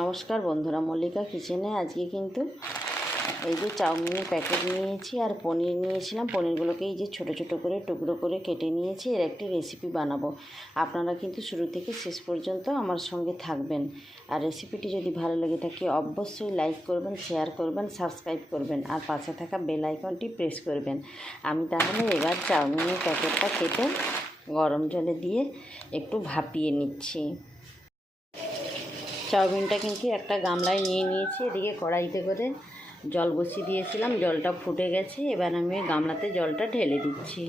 নমস্কার বন্ধুরা, মল্লিকা কিচেনে আজকে কিন্তু এই যে চাউমিনের প্যাকেট নিয়েছি আর পনির নিয়েছিলাম। পনিরগুলোকে এই যে ছোটো ছোটো করে টুকরো করে কেটে নিয়েছি। এর একটি রেসিপি বানাবো। আপনারা কিন্তু শুরু থেকে শেষ পর্যন্ত আমার সঙ্গে থাকবেন। আর রেসিপিটি যদি ভালো লেগে থাকে অবশ্যই লাইক করবেন, শেয়ার করবেন, সাবস্ক্রাইব করবেন আর পাশে থাকা বেল আইকনটি প্রেস করবেন। আমি তাহলে এবার চাউমিনের প্যাকেটটা কেটে গরম জলে দিয়ে একটু ভাপিয়ে নিচ্ছি। চাউমিনটা কিন্তু একটা গামলায় নিয়ে নিয়েছি। এদিকে কড়াইতে করে জল বসিয়ে দিয়েছিলাম, জলটা ফুটে গেছে। এবার আমি গামলাতে জলটা ঢেলে দিচ্ছি।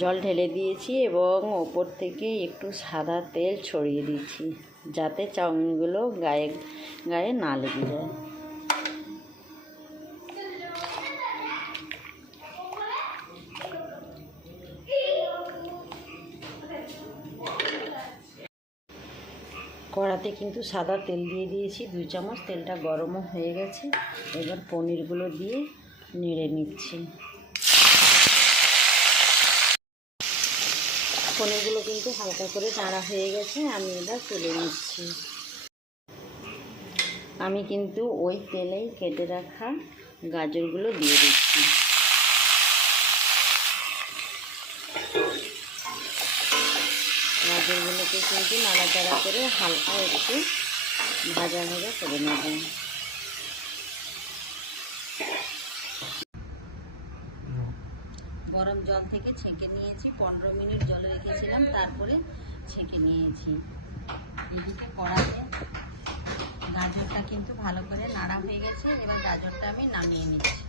জল ঢেলে দিয়েছি এবং ওপর থেকে একটু সাদা তেল ছড়িয়ে দিচ্ছি, যাতে চাউমিনগুলো গায়ে গায়ে না লেগে যায়। কড়াতে কিন্তু সাদা তেল দিয়ে দিয়েছি 2 চামচ। তেলটা গরমও হয়ে গেছে। এবার পনিরগুলো দিয়ে নেড়ে নিচ্ছি। পনিরগুলো কিন্তু হালকা করে নাড়া হয়ে গেছে। আমি এবার তুলে নিচ্ছি। আমি কিন্তু ওই তেলেই কেটে রাখা গাজরগুলো দিয়ে দিচ্ছি। গাজরগুলোকে কিন্তু নাড়াচাড়া করে হালকা একটু ভাজা ভাজা করে নেব। গরম জল থেকে ছেঁকে নিয়েছি। 15 মিনিট জলে রেখেছিলাম, তারপরে ছেঁকে নিয়েছি। এদিকে কড়াতে গাজরটা কিন্তু ভালো করে নাড়া হয়ে গেছে। এবার গাজরটা আমি নামিয়ে নিচ্ছি।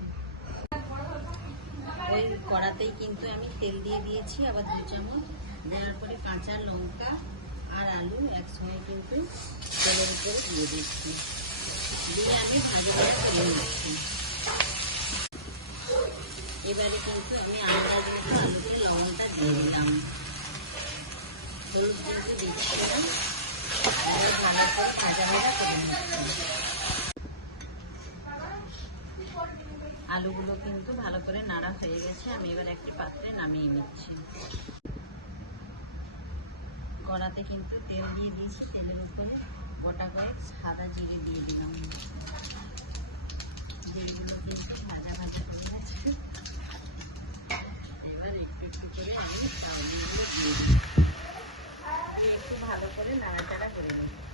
ওই কড়াতেই কিন্তু আমি তেল দিয়ে দিয়েছি আবার 2 চামচ। দেওয়ার পরে কাঁচা লঙ্কা আর আলু একসঙ্গে কিন্তু তেলের উপরে দিয়ে দিচ্ছি। দিয়ে আমি ভাজা করে নিচ্ছি। এবারে কিন্তু আমি আন্দাজ মতো আলুগুলো লবণটা দিয়ে দিলাম, হলুদ কিন্তু দিচ্ছিলাম। এবার ভালো করে ভাজা ভাজা করে নিচ্ছি। আলুগুলো কিন্তু ভালো করে নাড়া হয়ে গেছে। আমি এবার একটি পাত্রে নামিয়ে নিচ্ছি। কড়াতে কিন্তু তেল দিয়ে দিয়েছি। তেলের উপরে গোটা কয়েক সাদা জিরে দিয়ে দিলাম। যেগুলো কিন্তু ভাজা ভাজা হয়ে গেছে। এবার একটু একটু করে আমি চাউমিনগুলো দিয়ে দিচ্ছি। একটু ভালো করে নাড়াচাড়া করে দিচ্ছি।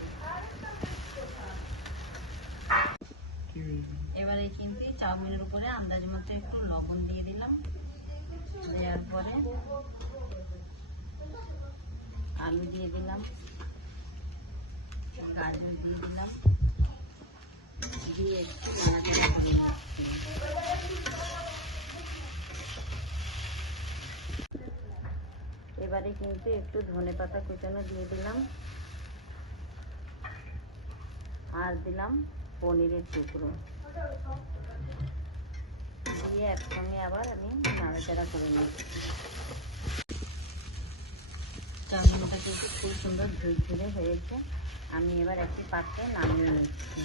এবারে কিন্তু চাউমিনের উপরে আন্দাজ মতো একটু লবণ দিয়ে দিলাম। দেওয়ার পরে আলু দিয়ে দিলাম, গাজর দিয়ে দিলাম, দিয়ে একটু নাড়াচাড়া করে দিচ্ছি। এবারে কিন্তু একটু ধনেপাতা কুচানো দিয়ে দিলাম আর দিলাম পনিরের টুকরো দিয়ে একসঙ্গে আবার আমি নাড়াচাড়া করে নিচ্ছি। চাউমিনটা কিন্তু খুব সুন্দর ঝুরঝুরে হয়েছে। আমি এবার একটি পাত্রে নামিয়ে নিচ্ছি।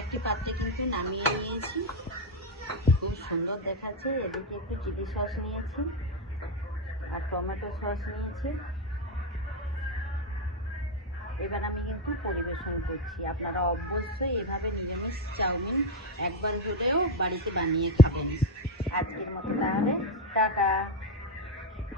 একটি পাত্রে কিন্তু নামিয়ে নিয়েছি। খুব সুন্দর দেখাচ্ছে। এদিকে একটু চিলি সস নিয়েছি আর টমেটো সস নিয়েছি। এবার আমি কিন্তু পরিবেশন করছি। আপনারা অবশ্যই এভাবে নিরামিষ চাউমিন একবার হলেও বাড়িতে বানিয়ে খাবেন। আজকের মতো তাহলে টাটা।